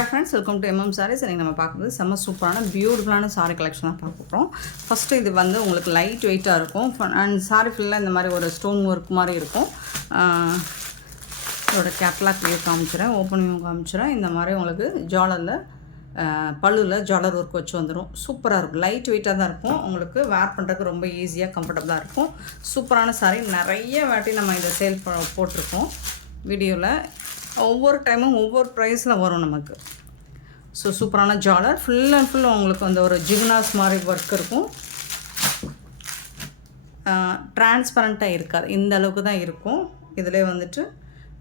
Hi friends, welcome to MM Sarees. இன்னைக்கு நம்ம பார்க்குறது செம்ம சூப்பரான பியூட்டிஃபுல்லான சாரி கலெக்ஷன் தான் பார்க்க போகிறோம். ஃபஸ்ட்டு இது வந்து உங்களுக்கு லைட் வெயிட்டாக இருக்கும் அண்ட் சாரி ஃபுல்லாக இந்த மாதிரி ஒரு ஸ்டோன் ஒர்க் மாதிரி இருக்கும். இதோட கேட்லாக் வியூ காமிச்சிடுறேன், ஓப்பனிங் காமிச்சிடுறேன். இந்த மாதிரி உங்களுக்கு ஜாலரில் பல்லுவில் ஜாலர் ஒர்க் வச்சு வந்துடும். சூப்பராக இருக்கும், லைட் வெயிட்டாக தான் இருக்கும். உங்களுக்கு வேர் பண்ணுறதுக்கு ரொம்ப ஈஸியாக கம்ஃபர்டபுளாக இருக்கும். சூப்பரான சாரி நிறைய வாட்டி நம்ம இதை சேல் போட்டிருக்கோம் வீடியோவில். ஒவ்வொரு டைமும் ஒவ்வொரு ப்ரைஸில் வரும் நமக்கு. ஸோ சூப்பரான ஜாலர் ஃபுல் அண்ட் ஃபுல் உங்களுக்கு அந்த ஒரு ஜிக்னாஸ் மாதிரி ஒர்க் இருக்கும். டிரான்ஸ்பரண்ட்டாக இருக்காது, இந்த அளவுக்கு தான் இருக்கும். இதில் வந்துட்டு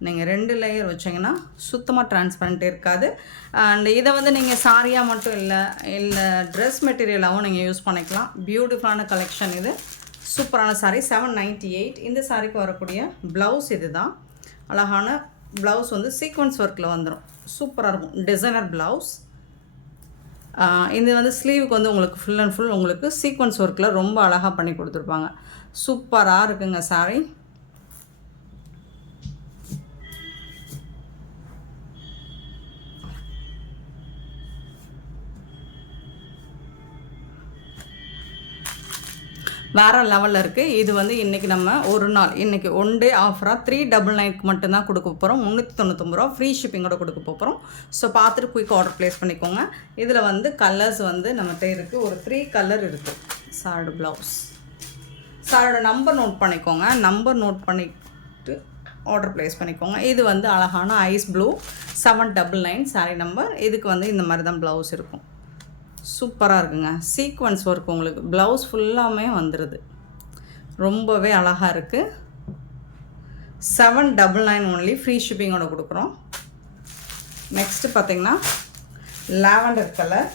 நீங்கள் 2 லேயர் வச்சிங்கன்னா சுத்தமாக டிரான்ஸ்பரண்ட் இருக்காது. அண்ட் இதை வந்து நீங்கள் சாரியாக மட்டும் இல்லை ட்ரெஸ் மெட்டீரியலாகவும் நீங்கள் யூஸ் பண்ணிக்கலாம். பியூட்டிஃபுல்லான கலெக்ஷன் இது. சூப்பரான சாரீ 798. இந்த சாரிக்கு வரக்கூடிய ப்ளவுஸ் இது தான். அழகான ப்ளவுஸ் வந்து சீக்வன்ஸ் ஒர்க்கில் வந்துடும். சூப்பராக இருக்கும், டிசைனர் ப்ளவுஸ். இது வந்து ஸ்லீவுக்கு வந்து உங்களுக்கு ஃபுல் அண்ட் ஃபுல் உங்களுக்கு சீக்வன்ஸ் ஒர்க்கில் ரொம்ப அழகாக பண்ணி கொடுத்துருப்பாங்க. சூப்பராக இருக்குங்க சாரி. வேறு லெவலில் இருக்குது. இது வந்து இன்றைக்கி நம்ம ஒரு நாள் இன்றைக்கி ஒன் டே ஆஃபராக 399க்கு மட்டும்தான் கொடுக்க போகிறோம். 399 ரூபா ஃப்ரீ ஷிப்பிங்கோட கொடுக்க போகிறோம். ஸோ பார்த்துட்டு குயிக் ஆர்டர் ப்ளேஸ் பண்ணிக்கோங்க. இதில் வந்து கலர்ஸ் வந்து நம்மகிட்ட இருக்குது, ஒரு 3 கலர் இருக்குது. சாரோட ப்ளவுஸ், சாரோட நம்பர் நோட் பண்ணிக்கோங்க. நம்பர் நோட் பண்ணிவிட்டு ஆர்டர் ப்ளேஸ் பண்ணிக்கோங்க. இது வந்து அழகான ஐஸ் ப்ளூ 799 சாரி நம்பர். இதுக்கு வந்து இந்த மாதிரி தான் ப்ளவுஸ் இருக்கும். சூப்பராக இருக்குங்க, சீக்வன்ஸ் ஒர்க் உங்களுக்கு ப்ளவுஸ் ஃபுல்லாமே வந்துடுது. ரொம்பவே அழகாக இருக்குது. 799 ஒன்லி ஃப்ரீ ஷிப்பிங்கோட கொடுக்குறோம். நெக்ஸ்ட்டு பார்த்திங்கன்னா lavender colour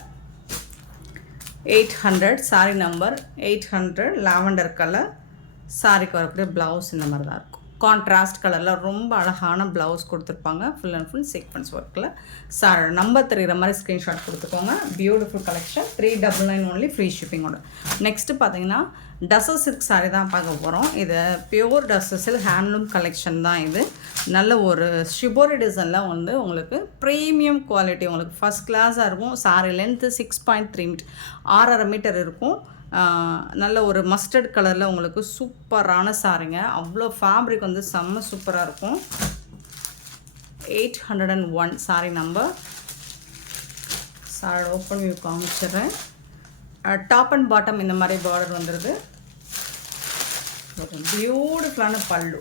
800 sorry number 800 lavender colour. சாரிக்கு வரக்கூடிய ப்ளவுஸ் இந்த மாதிரி தான் இருக்கும். கான்ட்ராஸ்ட் கலரில் ரொம்ப அழகான ப்ளவுஸ் கொடுத்துருப்பாங்க. ஃபுல் அண்ட் ஃபுல் சீக்வன்ஸ் ஒர்க்கில். சார் நம்பர் தெரிகிற மாதிரி ஸ்க்ரீன்ஷாட் கொடுத்துக்கோங்க. பியூட்டிஃபுல் கலெக்ஷன் 399 ஒன்லி ஃப்ரீ ஷிப்பிங்கோட. நெக்ஸ்ட்டு பார்த்தீங்கன்னா டசர் சில்க் சாரி தான் பார்க்க போகிறோம். இது pure tussar silk handloom collection தான் இது. நல்ல ஒரு ஷிபோரி டிசைனில் வந்து உங்களுக்கு ப்ரீமியம் குவாலிட்டி, உங்களுக்கு ஃபஸ்ட் கிளாஸாக இருக்கும். சாரி லென்த்து 6.3 மீட்டர் 6.5 மீட்டர் இருக்கும். நல்ல ஒரு மஸ்டர்ட் கலரில் உங்களுக்கு சூப்பரான சாரிங்க. அவ்வளோ ஃபேப்ரிக் வந்து செம்ம சூப்பராக இருக்கும். 801 sorry number. Sorry open view காமிச்சிடுறேன். டாப் அண்ட் பாட்டம் இந்த மாதிரி பார்டர் வந்துடுது. ஒரு பியூட்டிஃபுல்லான பல்லு.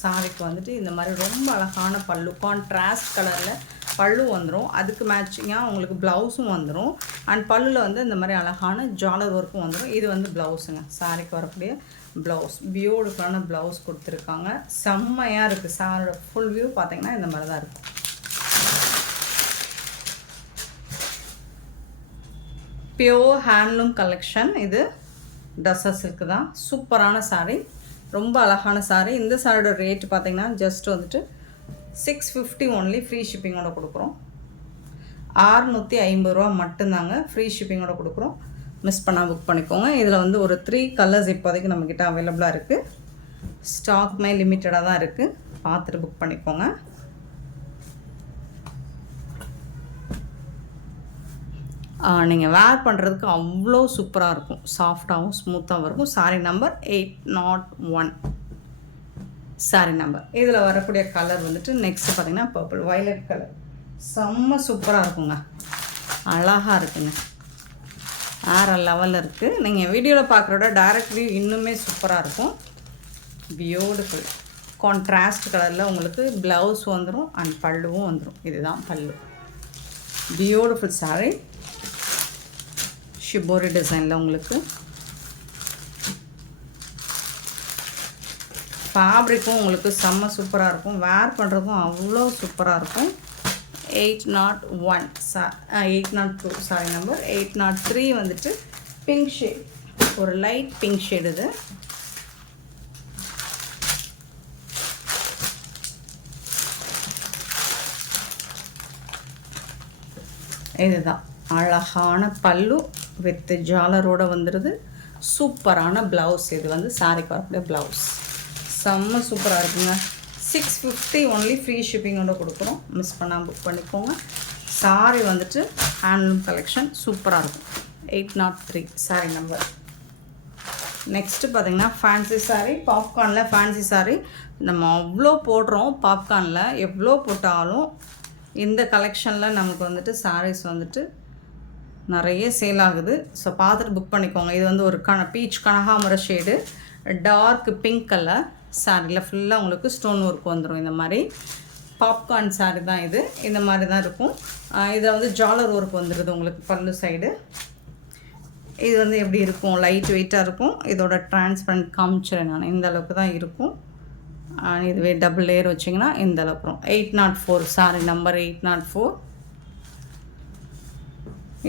சாரிக்கு வந்துட்டு இந்த மாதிரி ரொம்ப அழகான பல்லு, கான்ட்ராஸ்ட் கலரில் பல்லு வந்துடும். அதுக்கு மேட்சிங்காக உங்களுக்கு ப்ளவுஸும் வந்துடும். அண்ட் பல்லில் வந்து இந்த மாதிரி அழகான ஜாலர் ஒர்க்கும் வந்துடும். இது வந்து ப்ளவுஸுங்க, சாரிக்கு வரக்கூடிய ப்ளவுஸ். பியூட்டிஃபுல்லான ப்ளவுஸ் கொடுத்துருக்காங்க. செம்மையாக இருக்குது. சாரோட ஃபுல் வியூ பார்த்திங்கன்னா இந்த மாதிரி தான் இருக்கும். Pure handloom collection. இது டசர் சில்க்கு தான். சூப்பரான சாரீ, ரொம்ப அழகான சாரீ. இந்த சாரியோட ரேட்டு பார்த்திங்கன்னா ஜஸ்ட் வந்துட்டு 650 ஒன்லி ஃப்ரீ ஷிப்பிங்கோட கொடுக்குறோம். 650 ரூபா மட்டும்தாங்க ஃப்ரீ ஷிப்பிங்கோட கொடுக்குறோம். மிஸ் பண்ணால் புக் பண்ணிக்கோங்க. இதில் வந்து ஒரு 3 கலர்ஸ் இப்போதைக்கு நம்மக்கிட்ட அவைலபிளாக இருக்குது. ஸ்டாக்மே லிமிட்டடாக தான் இருக்குது. பார்த்துட்டு புக் பண்ணிக்கோங்க. நீங்கள் வேர் பண்ணுறதுக்கு அவ்வளோ சூப்பராக இருக்கும். சாஃப்டாகவும் ஸ்மூத்தாகவும் இருக்கும். Sorry number 801 sorry number. இதில் வரக்கூடிய கலர் வந்துட்டு நெக்ஸ்ட்டு பார்த்திங்கன்னா பர்பிள் வயலட் கலர். செம்ம சூப்பராக இருக்குங்க, அழகாக இருக்குங்க, வேறு லெவலில் இருக்குது. நீங்கள் வீடியோவில் பார்க்குறோட டைரக்ட் வியூ இன்னுமே சூப்பராக இருக்கும். பியூட்டிஃபுல் கான்ட்ராஸ்ட் கலரில் உங்களுக்கு ப்ளவுஸ் வந்துடும் அண்ட் பல்லுவும் வந்துடும். இதுதான் பல்லு. பியூட்டிஃபுல் சாரி, ஷிபோரி டிசைனில் உங்களுக்கு ஃபேப்ரிக்கும் உங்களுக்கு செம்ம சூப்பராக இருக்கும். வேர் பண்ணுறதுக்கும் அவ்வளோ சூப்பராக இருக்கும். 801 802 சாரி நம்பர். 803 வந்துட்டு பிங்க் ஷேட், ஒரு லைட் பிங்க் ஷேடு. இதுதான் அழகான பல்லு வித் ஜாலரோடு வந்துடுது. சூப்பரான ப்ளவுஸ். இது வந்து சாரிக்கு வரக்கூடிய ப்ளவுஸ். செம்ம சூப்பராக இருக்குங்க. 650 ஒன்லி ஃப்ரீ ஷிப்பிங்கோட கொடுக்குறோம். மிஸ் பண்ணாமல் புக் பண்ணிக்கோங்க. சாரி வந்துட்டு ஹேண்ட்லூம் கலெக்ஷன் சூப்பராக இருக்கும். 803 சாரி நம்பர். நெக்ஸ்ட்டு பார்த்திங்கன்னா ஃபேன்சி சாரீ. பாப்கார்னில் ஃபேன்சி சாரீ நம்ம அவ்வளோ போடுறோம். பாப்கார்னில் எவ்வளோ போட்டாலும் இந்த கலெக்ஷனில் நமக்கு வந்துட்டு சாரீஸ் வந்துட்டு நிறைய சேல் ஆகுது. ஸோ பார்த்துட்டு புக் பண்ணிக்கோங்க. இது வந்து ஒரு பீச் கனகாமர ஷேடு, டார்க் பிங்க் கலர் சாரியில் ஃபுல்லாக உங்களுக்கு ஸ்டோன் ஒர்க் வந்துடும். இந்த மாதிரி பாப்கார்ன் சாரீ தான் இது. இந்த மாதிரி தான் இருக்கும். இதில் வந்து ஜாலர் ஒர்க் வந்துடுது உங்களுக்கு பல்லு சைடு. இது வந்து எப்படி இருக்கும், லைட் வெயிட்டாக இருக்கும். இதோட டிரான்ஸ்பரண்ட் காமிச்சிறேன் நான். இந்த அளவுக்கு தான் இருக்கும். இதுவே டபுள் லேயர் வச்சிங்கன்னா இந்த அளவுக்கு வரும். 804 சாரி நம்பர் 804.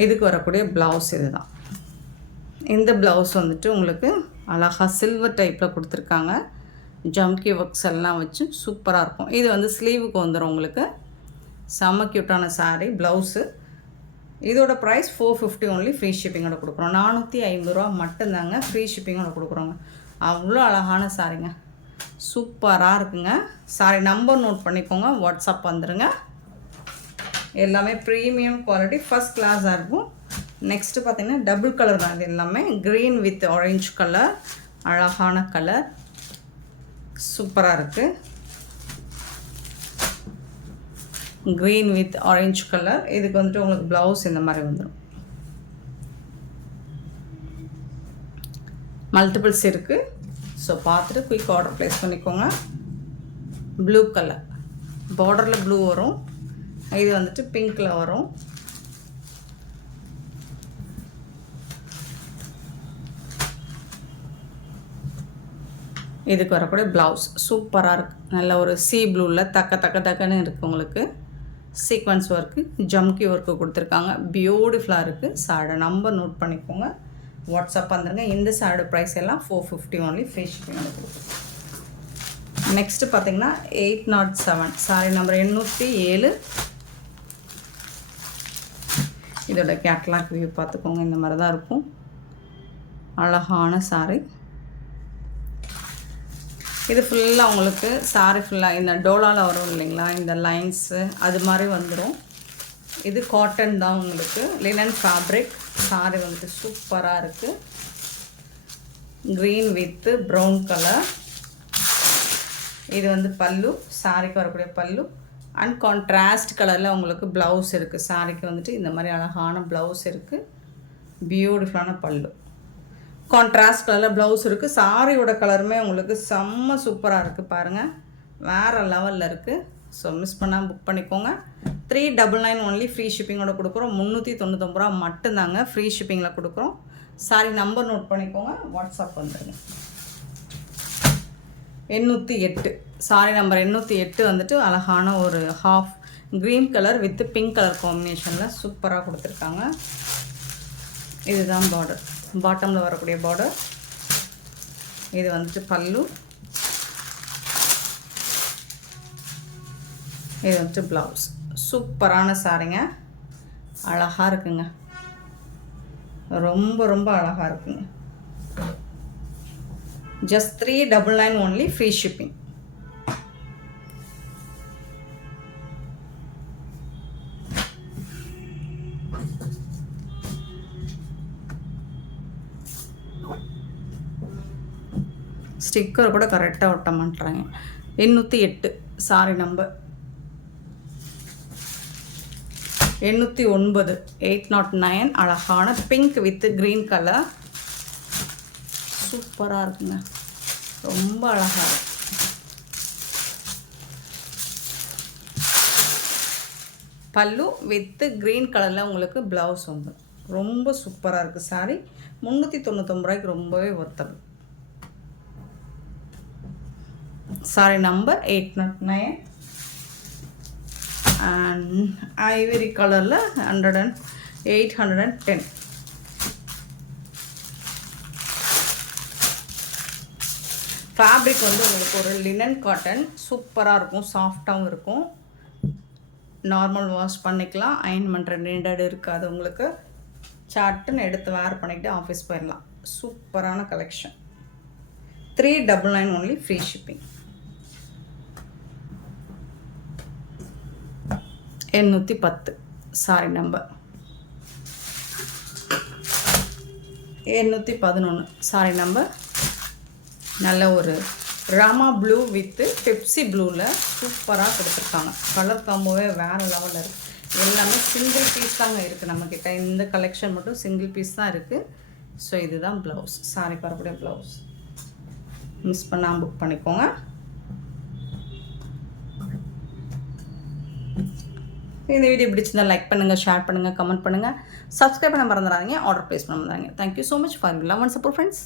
இதுக்கு வரக்கூடிய ப்ளவுஸ் இது தான். இந்த ப்ளவுஸ் வந்துட்டு உங்களுக்கு அழகாக சில்வர் டைப்பில் கொடுத்துருக்காங்க. ஜம்கி ஒர்க்ஸ் எல்லாம் வச்சு சூப்பராக இருக்கும். இது வந்து ஸ்லீவுக்கு வந்துடும் உங்களுக்கு. செம்ம க்யூட்டான சாரீ. ப்ளவுஸு இதோட ப்ரைஸ் 450 ஒன்லி. ஃப்ரீ ஷிப்பிங்கோட கொடுக்குறோம். 450 ரூபா மட்டும்தாங்க. ஃப்ரீ ஷிப்பிங்கோட கொடுக்குறோங்க. அவ்வளோ அழகான சாரீங்க, சூப்பராக இருக்குங்க. சாரி நம்பர் நோட் பண்ணிக்கோங்க, வாட்ஸ்அப் வந்துடுங்க. எல்லாமே ப்ரீமியம் குவாலிட்டி, ஃபஸ்ட் கிளாஸாக இருக்கும். நெக்ஸ்ட்டு பார்த்திங்கன்னா டபுள் கலர் தான். இது எல்லாமே க்ரீன் வித் ஆரஞ்சு கலர், அழகான கலர், சூப்பராக இருக்குது. Green with orange colour. இதுக்கு வந்துட்டு உங்களுக்கு ப்ளவுஸ் இந்த மாதிரி வந்துடும். மல்டிபிள்ஸ் இருக்குது. ஸோ பார்த்துட்டு குயிக் ஆர்டர் ப்ளேஸ் பண்ணிக்கோங்க. ப்ளூ கலர் பார்டரில் ப்ளூ வரும். இது வந்துட்டு பிங்க்கில் வரும். இதுக்கு வரக்கூடிய ப்ளவுஸ் சூப்பராக இருக்குது. நல்ல ஒரு சீ ப்ளூவில் தக்கன்னு இருக்குது உங்களுக்கு. சீக்வன்ஸ் ஒர்க்கு, ஜம்கி ஒர்க்கு கொடுத்துருக்காங்க. பியூட்டிஃபுல்லாக இருக்குது. சாரோட நம்பர் நோட் பண்ணிக்கோங்க, வாட்ஸ்அப் வந்துடுங்க. இந்த சாரோட ப்ரைஸ் எல்லாம் 450 ஒன்லி. ஃப்ரீ ஷிப்பிங் கொடுக்குறோம். நெக்ஸ்ட்டு பார்த்திங்கன்னா 807 சாரி நம்பர் 807. இதோட கேட்லாக் வியூ பார்த்துக்கோங்க. இந்த மாதிரி தான் இருக்கும். அழகான சாரி. இது ஃபுல்லாக உங்களுக்கு சாரி ஃபுல்லாக இந்த டோலாவில் வரும் இல்லைங்களா, இந்த லைன்ஸு அது மாதிரி வந்துடும். இது காட்டன் தான் உங்களுக்கு, லினன் ஃபேப்ரிக். சாரி வந்துட்டு சூப்பராக இருக்குது. Green with brown colour. இது வந்து பல்லு, சாரிக்கு வரக்கூடிய பல்லு. அண்ட் கான்ட்ராஸ்ட் கலரில் உங்களுக்கு ப்ளவுஸ் இருக்குது. சாரிக்கு வந்துட்டு இந்த மாதிரி அழகான ப்ளவுஸ் இருக்குது. பியூட்டிஃபுல்லான பல்லு. கான்ட்ராஸ்ட் கலரில் ப்ளவுஸ் இருக்குது. சாரியோட கலருமே உங்களுக்கு செம்ம சூப்பராக இருக்குது பாருங்கள். வேறு லெவலில் இருக்குது. ஸோ மிஸ் பண்ணாமல் புக் பண்ணிக்கோங்க. 399 ஒன்லி. ஃப்ரீ ஷிப்பிங்கோட கொடுக்குறோம். 399 ரூபா மட்டும்தாங்க ஃப்ரீ ஷிப்பிங்கில் கொடுக்குறோம். சாரி நம்பர் நோட் பண்ணிக்கோங்க, வாட்ஸ்அப் வந்துடுங்க. 808 சாரி நம்பர் 808 வந்துட்டு அழகான ஒரு half green colour with pink colour காம்பினேஷனில் சூப்பராக கொடுத்துருக்காங்க. இதுதான் பார்டர், பாட்டமில் வரக்கூடிய பார்டர். இது வந்துட்டு பல்லு. இது வந்துட்டு ப்ளவுஸ். சூப்பரான சாரிங்க, அழகாக இருக்குங்க. ரொம்ப ரொம்ப அழகாக இருக்குங்க. Just 399 only. Free shipping. Sticker கூட கரெக்டாக ஒட்ட மாட்டுறாங்க. 808 சாரி நம்பர் 809 809. அழகான பிங்க் வித் க்ரீன் கலர், சூப்பராக இருக்குங்க. ரொம்ப அழகாக இருக்கு. பல்லு வித் க்ரீன் கலரில் உங்களுக்கு ப்ளவுஸ் வந்து ரொம்ப சூப்பராக இருக்குது. சாரி 399 ரூபாய்க்கு ரொம்பவே worthable. Sari number 809. And ivory கலரில் 810. ஃபேப்ரிக் வந்து உங்களுக்கு ஒரு லினன் காட்டன், சூப்பராக இருக்கும். சாஃப்டாகவும் இருக்கும். நார்மல் வாஷ் பண்ணிக்கலாம். அயன் பண்ணுற நீடட் இருக்காது உங்களுக்கு. சாட்டுன்னு எடுத்து வேர் பண்ணிக்கிட்டு ஆஃபீஸ் போயிடலாம். சூப்பரான collection. 399 only. Free shipping. 810 sorry number 711 sorry number. நல்ல ஒரு ராமா ப்ளூ வித்து பெப்சி ப்ளூவில் சூப்பராக கொடுத்துருக்காங்க. கலர் காம்போவே வேறு லெவலில் இருக்குது. எல்லாமே சிங்கிள் பீஸ் தாங்க இருக்குது நம்மக்கிட்ட. இந்த கலெக்ஷன் மட்டும் சிங்கிள் பீஸ் தான் இருக்குது. ஸோ இதுதான் ப்ளவுஸ், சாரிக்கு வரக்கூடிய ப்ளவுஸ். மிஸ் பண்ணாமல் புக் பண்ணிக்கோங்க. இந்த வீடியோ பிடிச்சிருந்தா லைக் பண்ணுங்கள், ஷேர் பண்ணுங்கள், கமெண்ட் பண்ணுங்கள், சப்ஸ்கிரைப் பண்ண மறந்துடாதீங்க, ஆர்டர் ப்ளேஸ் பண்ண மறந்துடாதீங்க. Thank you so much for your love and support friends.